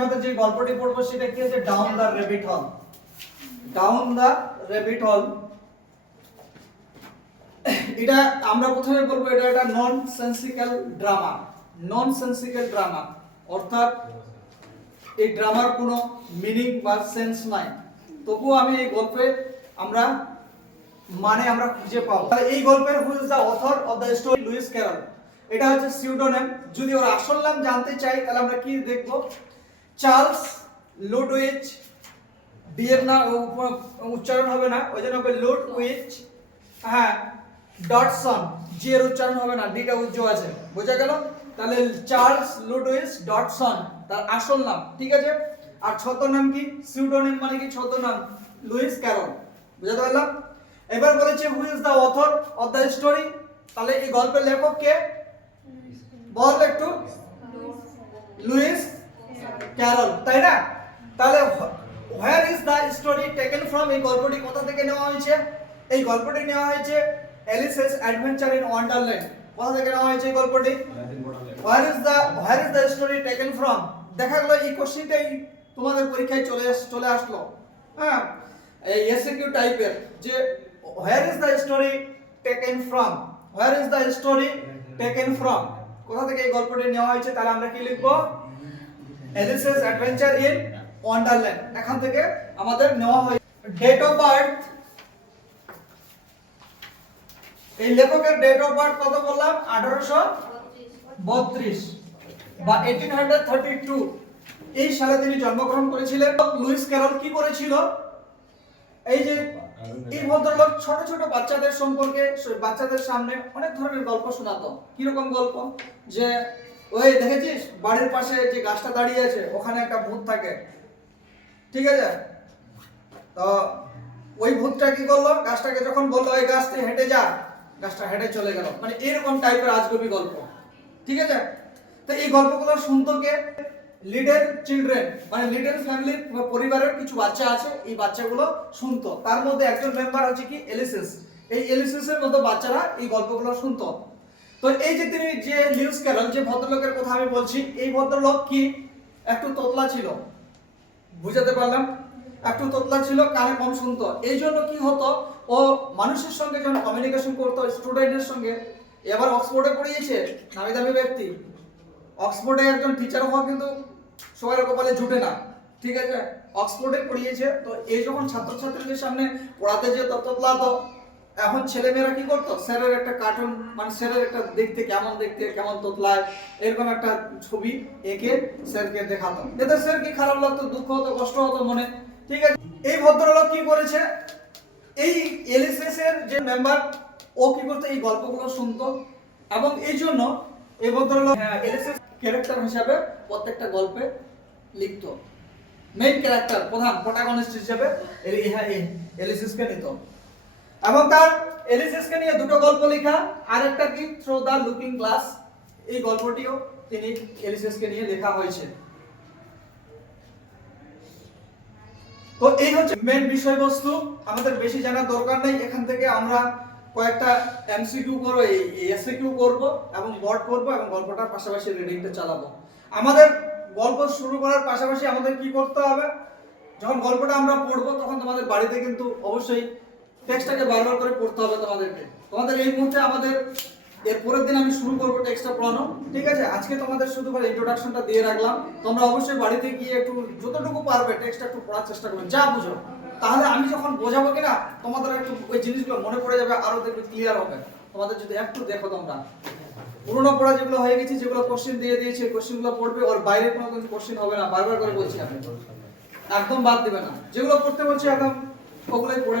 আমাদের যে গল্পটি পড়বো সেটা কি আছে, ডাউন দ্য রেবিট হল। ডাউন দ্য রেবিট হল, এটা আমরা প্রথমে বলবো এটা একটা নন সেন্সিক্যাল ড্রামা। নন সেন্সিক্যাল ড্রামা অর্থাৎ এই ড্রামার কোনো মিনিং বা সেন্স নাই, তবুও আমি এই গল্পে আমরা আমরা খুঁজে পাবো। তাহলে এই গল্পের who is the author of the story, Lewis Carroll. এটা হচ্ছে সিউডোনেম। যদি ওর আসল নাম জানতে চাই তাহলে আমরা কি দেখব, চার্লস লুডউইচ, ডি এর না উচ্চারণ হবে না, ওই জন্য হবে লুডউইচ, হ্যাঁ, ডটসন, জি এর উচ্চারণ হবে না, ডিটা উজ্জ আছে, বোঝা গেল? তাহলে চার্লস লুডউইচ ডটসন তার আসল নাম, ঠিক আছে? আর ছদ্মনাম কি, সিউডোনিম মানে কি ছদ্মনাম, লুইস ক্যারল, বুঝাতে পারলাম? এবার বলেছে হু is the author of the story, তাহলে এই গল্পের লেখক কে বল একটু, লুইস ক্যারল, তাই না? তাহলে where is the story taken from, এই গল্পটি কোথা থেকে নেওয়া হয়েছে? এই গল্পটি নেওয়া হয়েছে অ্যালিসেস অ্যাডভেঞ্চার ইন ওয়ান্ডারল্যান্ড। কোথা থেকে নেওয়া হয়েছে এই গল্পটি? Where is the story taken from. দেখা গেল এই কোশ্চেনটাই তোমাদের পরীক্ষায় চলে আসলো, হ্যাঁ, এই এসকিউ টাইপের, যে where is the story taken from, where is the story taken from, কোথা থেকে এই গল্পটি নেওয়া হয়েছে? তাহলে আমরা কি লিখবো, অ্যালিসেস অ্যাডভেঞ্চার ইন ওয়ান্ডারল্যান্ড, এখান থেকে আমাদের নেওয়া হয়েছে। ডেট অফ বার্থ, এই লেখকের ডেট অফ বার্থ কত বললাম, 1832 বা 1832 এই সালে তিনি জন্মগ্রহণ করেছিলেন। লুইস ক্যারল কি করেছিল, এই যে এই ভদ্রলোক ছোট ছোট বাচ্চাদের সম্পর্কে, বাচ্চাদের সামনে অনেক ধরনের গল্প শোনাতো। কিরকম গল্প, যে ওই দেখেছিস বাড়ির পাশে যে গাছটা দাঁড়িয়ে আছে ওখানে একটা ভূত থাকে, ঠিক আছে? তো ওই ভূতটা কি করলো, গাছটাকে যখন বললো ওই গাছটি হেঁটে যা, গাছটা হেঁটে চলে গেল, মানে এরকম টাইপের আজগুবি গল্প, ঠিক আছে? তো এই গল্পগুলো শুনতো কে, লিডল চিলড্রেন, মানে লিডল ফ্যামিলির পরিবারের কিছু বাচ্চা আছে, এই বাচ্চাগুলো শুনতো। তার মধ্যে একজন মেম্বার হচ্ছে কি, এলিসিস। এই এলিসিসের মতো বাচ্চারা এই গল্পগুলো শুনতো। তো এই যে তিনি, যে লুইস ক্যারল, যে ভদ্রলোকের কথা আমি বলছি, এই ভদ্রলোক কি একটু তোতলা ছিল, বুঝাতে পারলাম? একটু তোতলা ছিল, কানে কম শুনতো। এই জন্য কি হতো, ও মানুষের সঙ্গে যখন কমিউনিকেশন করতো, স্টুডেন্টের সঙ্গে, এবার অক্সফোর্ডে পড়িয়েছে, নামি দামি ব্যক্তি, অক্সফোর্ডে একজন টিচার হওয়া কিন্তু সবার কপালে জুটে না, ঠিক আছে? অক্সফোর্ডে পড়িয়েছে, তো এই যখন ছাত্রছাত্রীদের সামনে পড়াতে যেত তোতলাতো। এখন ছেলেমেয়েরা কি করতো, স্যারের একটা কার্টুন, মানে স্যারের একটা দেখতে কেমন তোতলায়, এরকম একটা ছবি এঁকে স্যারকে দেখাতো। এতে স্যার কি খারাপ লাগতো, দুঃখ হতো, কষ্ট হতো মনে, ঠিক আছে? এই ভদ্রলোক কি করেছে, এই এলএসএস এর যে মেম্বার, ও কি করতো, এই গল্পগুলো শুনতো, এবং এই জন্য এই ভদ্রলোক এলএসএস ক্যারেক্টার হিসাবে প্রত্যেকটা গল্পে লিখতো, মেইন ক্যারেক্টার, প্রধান প্রোটাগনিস্ট হিসেবে এলএসএস কে নিত। এবং তার এলিসিস কে নিয়ে দুটো গল্প লেখা, আর একটা কি, থ্রু দ্য লুকিং গ্লাস, এই গল্পটিও তিনি এলিসিস কে নিয়ে লেখা হয়েছে। তো এই হচ্ছে মেইন বিষয়বস্তু, আমাদের বেশি জানার দরকার নেই। এখান থেকে আমরা কয়েকটা এমসিকিউ করব, এসকিউ করব এবং বোর্ড করব, এবং গল্পটার পাশাপাশি রিডিংটা চালাবো। আমাদের গল্প শুরু করার পাশাপাশি আমাদের কি করতে হবে, যখন গল্পটা আমরা পড়বো তখন তোমাদের বাড়িতে কিন্তু অবশ্যই টেক্সটটাকে বারবার করে পড়তে হবে তোমাদেরকে। তোমাদের এই মুহূর্তে আমাদের এর পরের দিন আমি শুরু করব টেক্সটটা পড়ানো, ঠিক আছে? আজকে তোমাদের শুধু করে ইন্ট্রোডাকশনটা দিয়ে রাখলাম। তোমরা অবশ্যই বাড়িতে গিয়ে একটু যতটুকু পারবে টেক্সটটা একটু পড়ার চেষ্টা করবে, যা বুঝো। তাহলে আমি যখন বোঝাবো কিনা তোমাদের একটু ওই জিনিসগুলো মনে পড়ে যাবে, আরো দেখবে ক্লিয়ার হবে তোমাদের যদি একটু দেখো। তোমরা পুরোনো পড়া যেগুলো হয়ে গেছে, যেগুলো কোশ্চেন দিয়ে দিয়েছে, কোশ্চেনগুলো পড়বে, ওর বাইরে কোনো কোশ্চেন হবে না, বারবার করে বলছি আমি, একদম বাদ দিবে না। যেগুলো পড়তে বলছি একদম ওগুলোই পড়ে